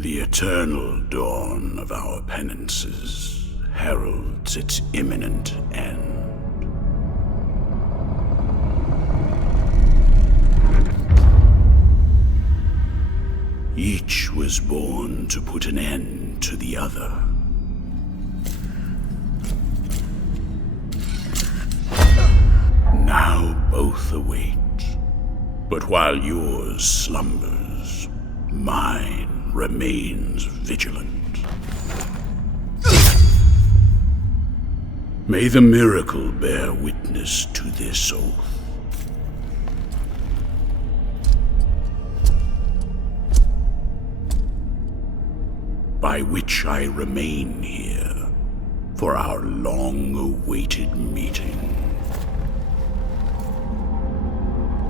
The eternal dawn of our penances heralds its imminent end. Each was born to put an end to the other. Now both await, but while yours slumbers, mine remains vigilant. May the miracle bear witness to this oath. By which I remain here for our long-awaited meeting.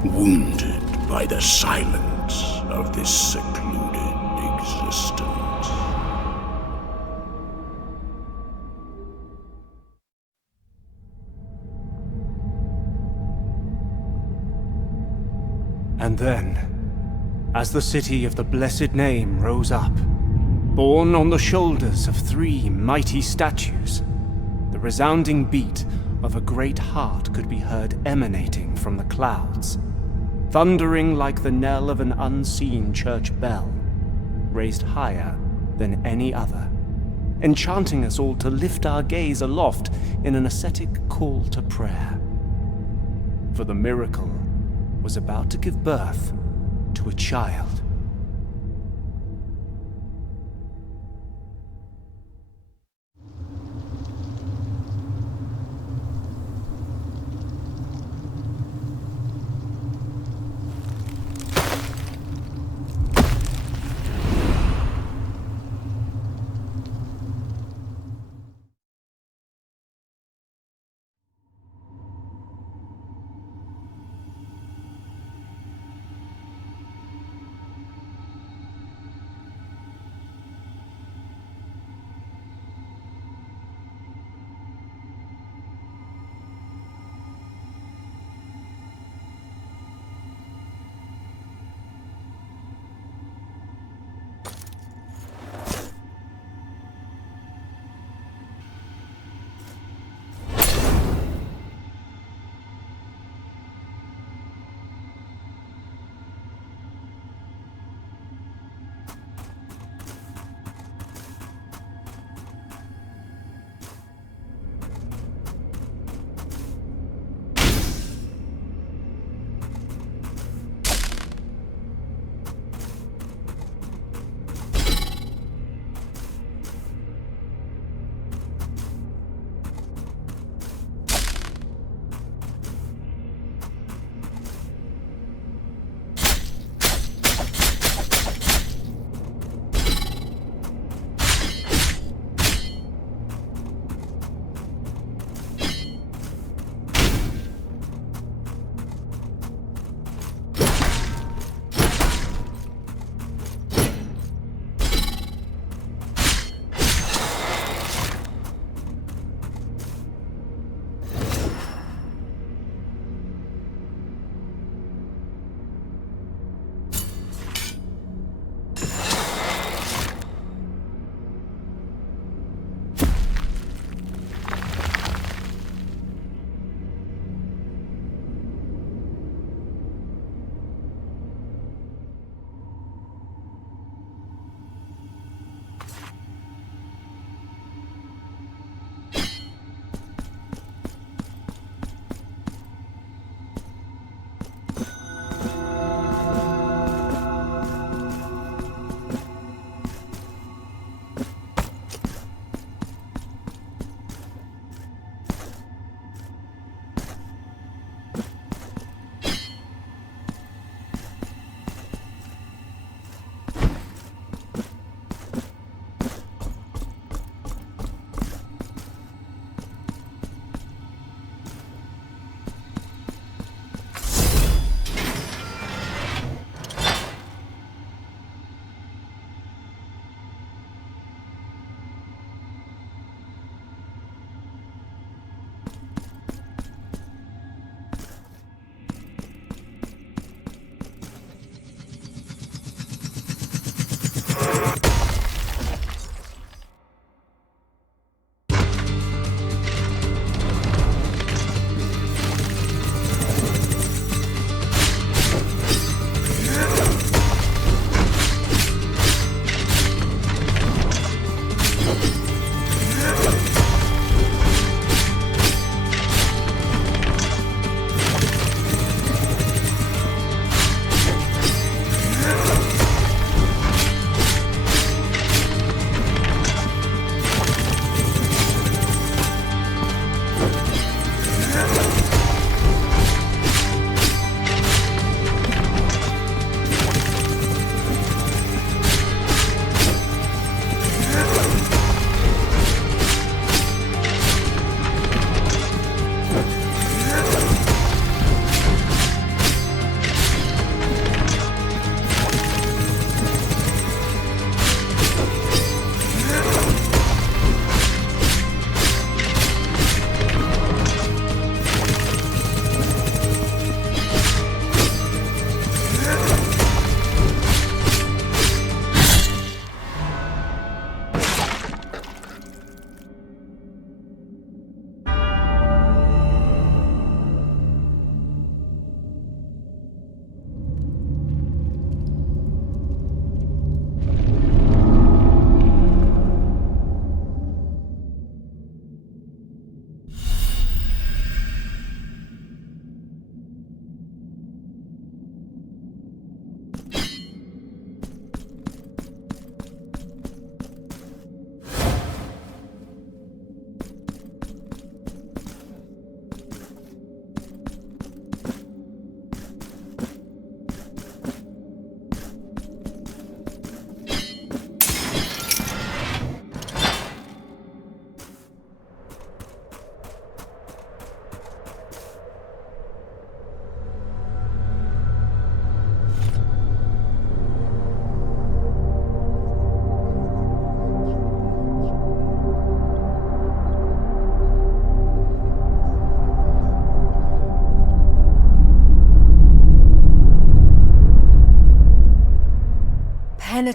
Wounded by the silence of this secluded existence. And then, as the city of the blessed name rose up, borne on the shoulders of 3 mighty statues, the resounding beat of a great heart could be heard emanating from the clouds, thundering like the knell of an unseen church bell, raised higher than any other, enchanting us all to lift our gaze aloft in an ascetic call to prayer. For the miracle was about to give birth to a child.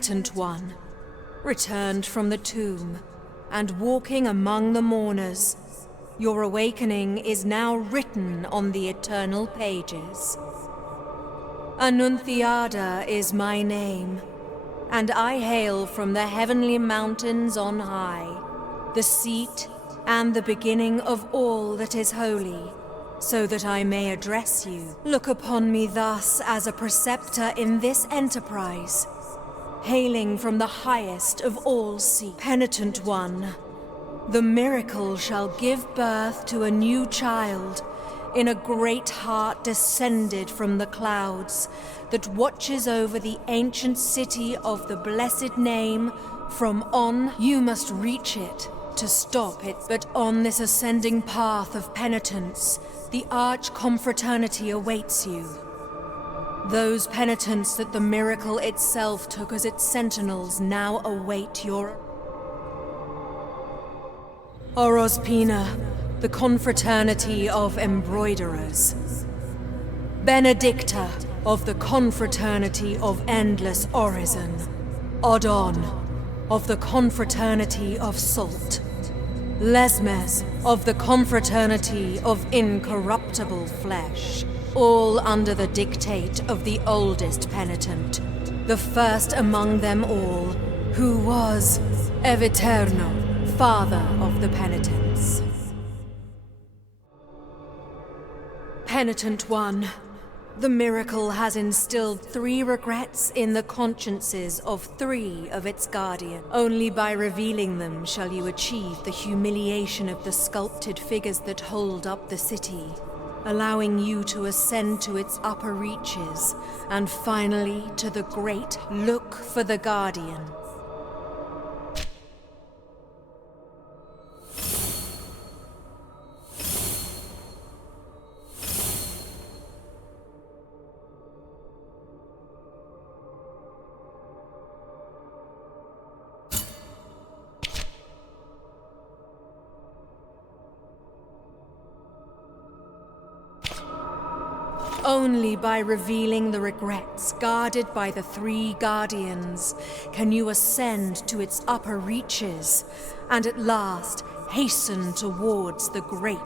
Penitent One, returned from the tomb, and walking among the mourners. Your awakening is now written on the eternal pages. Annunciada is my name, and I hail from the heavenly mountains on high, the seat and the beginning of all that is holy, so that I may address you. Look upon me thus as a preceptor in this enterprise, hailing from the highest of all seats. Penitent One, the miracle shall give birth to a new child in a great heart descended from the clouds that watches over the ancient city of the blessed name. From on, you must reach it to stop it. But on this ascending path of penitence, the arch-confraternity awaits you. Those penitents that the miracle itself took as its sentinels now await your... Orospina, the confraternity of embroiderers. Benedicta, of the confraternity of endless orison. Odon, of the confraternity of salt. Lesmes, of the confraternity of incorruptible flesh. All under the dictate of the oldest penitent, the first among them all, who was Eviterno, father of the penitents. Penitent One, the miracle has instilled 3 regrets in the consciences of 3 of its guardians. Only by revealing them shall you achieve the humiliation of the sculpted figures that hold up the city, allowing you to ascend to its upper reaches, and finally to the great look for the Guardian. Only by revealing the regrets guarded by the 3 guardians can you ascend to its upper reaches, and at last hasten towards the great.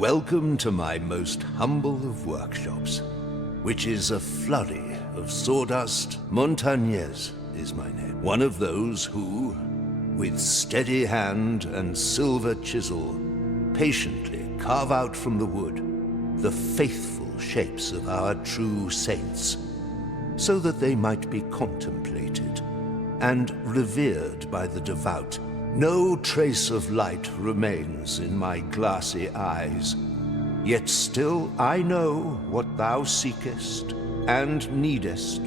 welcome to my most humble of workshops, which is a flurry of sawdust. Montagnez is my name. One of those who, with steady hand and silver chisel, patiently carve out from the wood the faithful shapes of our true saints, so that they might be contemplated and revered by the devout. No trace of light remains in my glassy eyes, yet still I know what thou seekest and needest.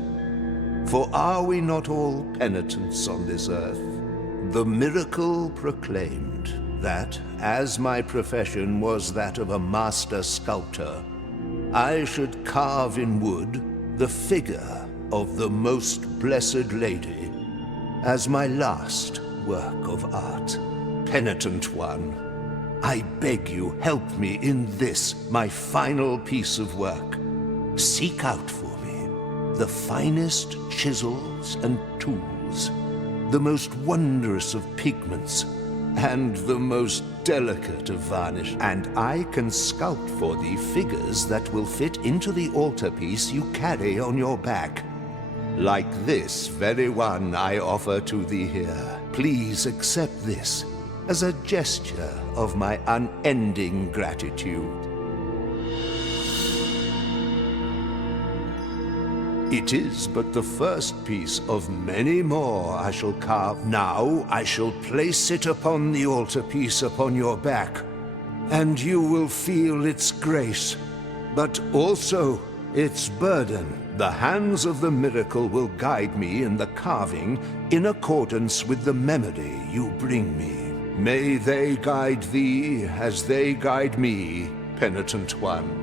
For are we not all penitents on this earth? The miracle proclaimed that, as my profession was that of a master sculptor, I should carve in wood the figure of the Most Blessed Lady as my last work of art. Penitent one, I beg you, help me in this, my final piece of work. Seek out for me the finest chisels and tools, the most wondrous of pigments, and the most delicate of varnish, and I can sculpt for thee figures that will fit into the altarpiece you carry on your back. Like this very one I offer to thee here. Please accept this as a gesture of my unending gratitude. It is but the first piece of many more I shall carve. Now I shall place it upon the altarpiece upon your back, and you will feel its grace, but also its burden. The hands of the miracle will guide me in the carving in accordance with the memory you bring me. May they guide thee as they guide me, penitent one.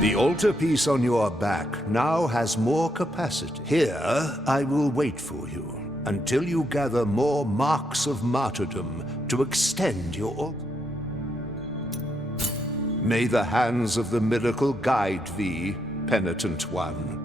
The altarpiece on your back now has more capacity. Here, I will wait for you until you gather more marks of martyrdom to extend your altar. May the hands of the miracle guide thee, penitent one.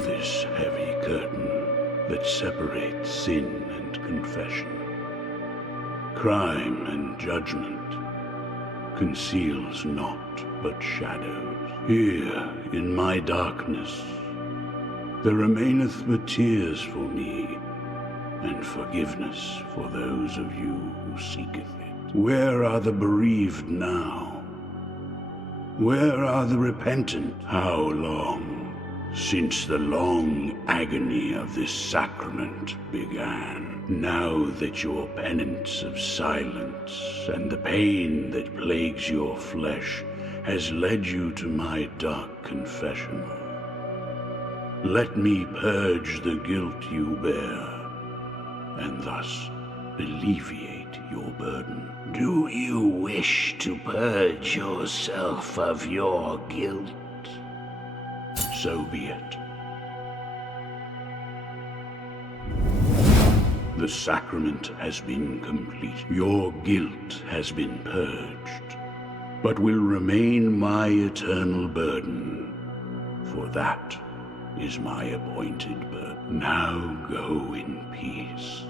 This heavy curtain that separates sin and confession, crime and judgment, conceals naught but shadows. Here, in my darkness, there remaineth but tears for me, and forgiveness for those of you who seeketh it. Where are the bereaved now? Where are the repentant? How long since the long agony of this sacrament began? Now that your penance of silence and the pain that plagues your flesh has led you to my dark confession, let me purge the guilt you bear, and thus alleviate your burden. Do you wish to purge yourself of your guilt? So be it. The sacrament has been complete. Your guilt has been purged, but will remain my eternal burden, for that is my appointed burden. Now go in peace.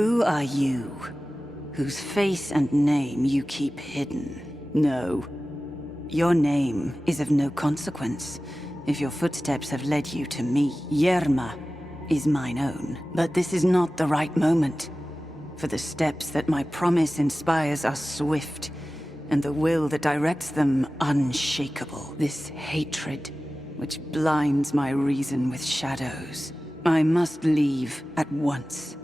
Who are you, whose face and name you keep hidden? No. Your name is of no consequence, if your footsteps have led you to me. Yerma is mine own, but this is not the right moment. For the steps that my promise inspires are swift, and the will that directs them unshakable. This hatred, which blinds my reason with shadows. I must leave at once.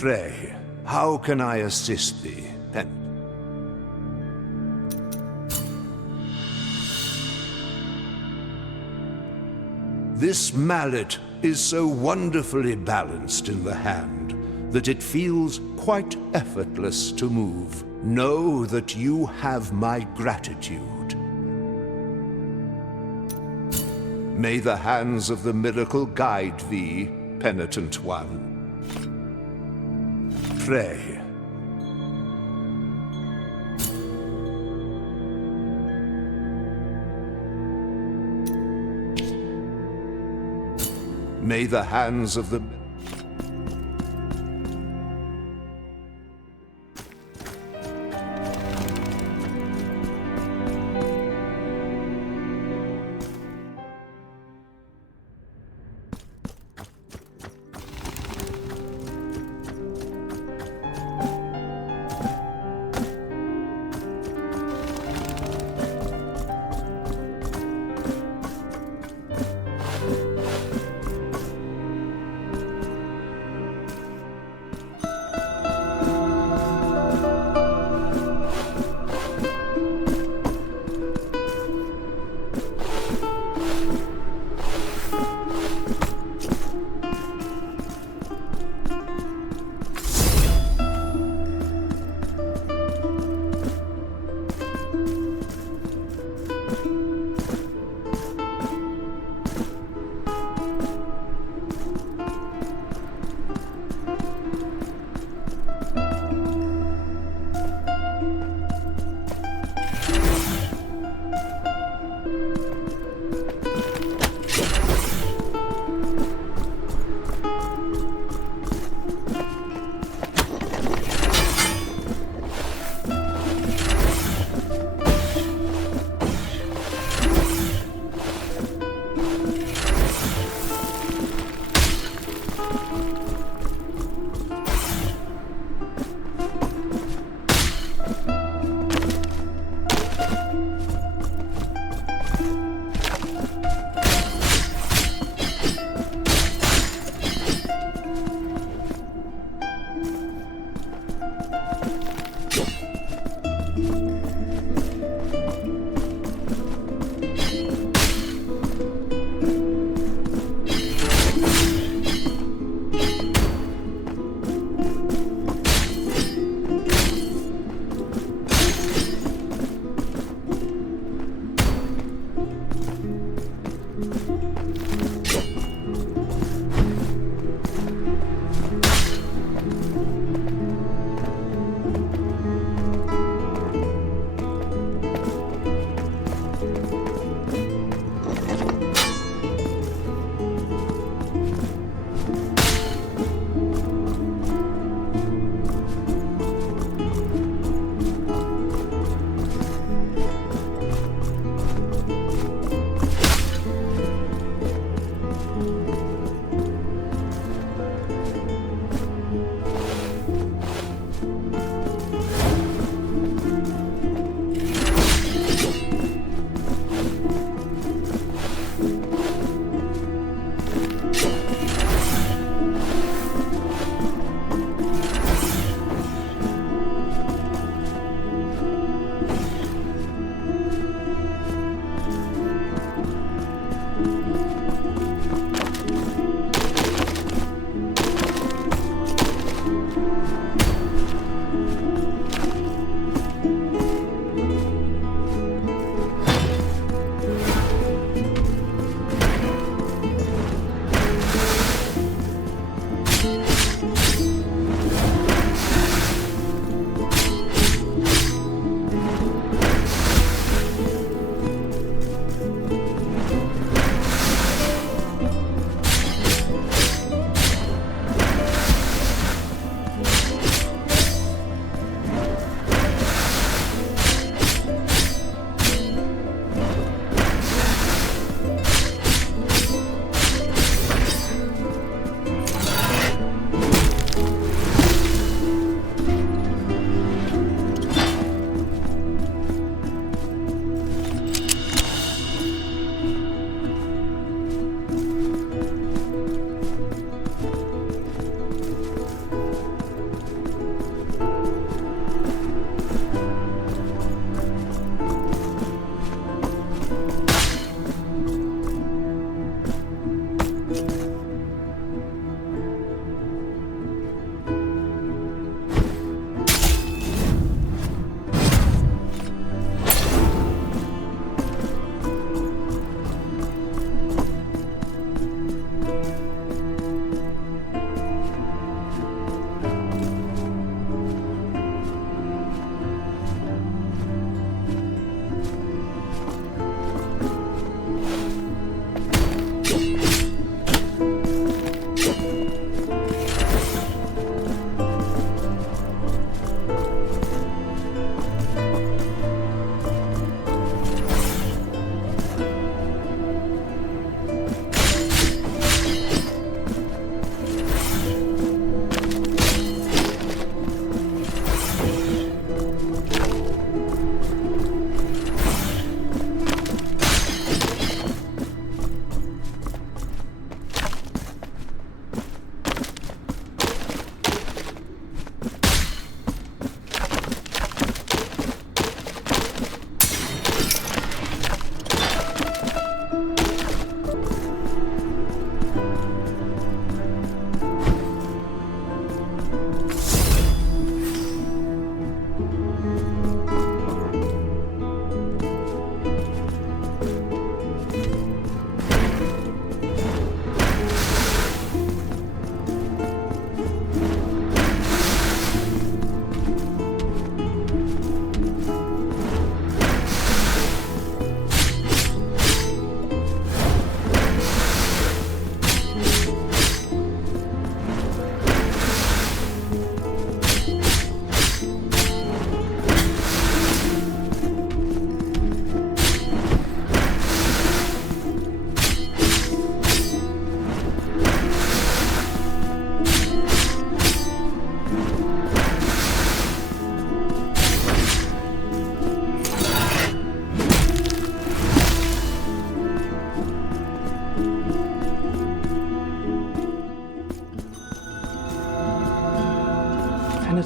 Pray, how can I assist thee, Pen? This mallet is so wonderfully balanced in the hand that it feels quite effortless to move. Know that you have my gratitude. May the hands of the miracle guide thee, penitent one. Pray. May the hands of the...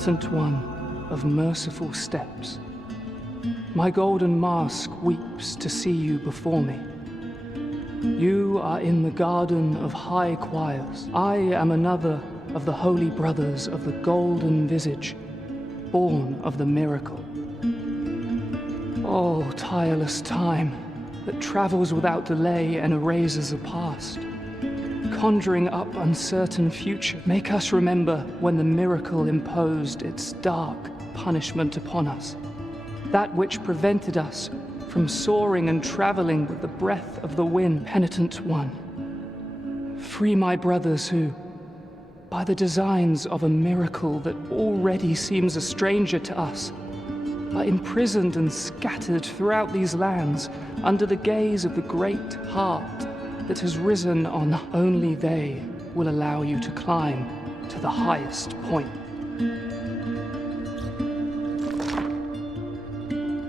penitent one of merciful steps, my golden mask weeps to see you before me. You are in the garden of high choirs. I am another of the holy brothers of the golden visage, born of the miracle. Oh, tireless time that travels without delay and erases the past, conjuring up uncertain future. Make us remember when the miracle imposed its dark punishment upon us, that which prevented us from soaring and traveling with the breath of the wind. Penitent one, free my brothers who, by the designs of a miracle that already seems a stranger to us, are imprisoned and scattered throughout these lands under the gaze of the great heart that has risen on. Only they will allow you to climb to the highest point.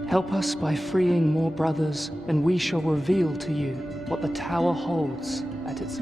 Help us by freeing more brothers, and we shall reveal to you what the tower holds at its...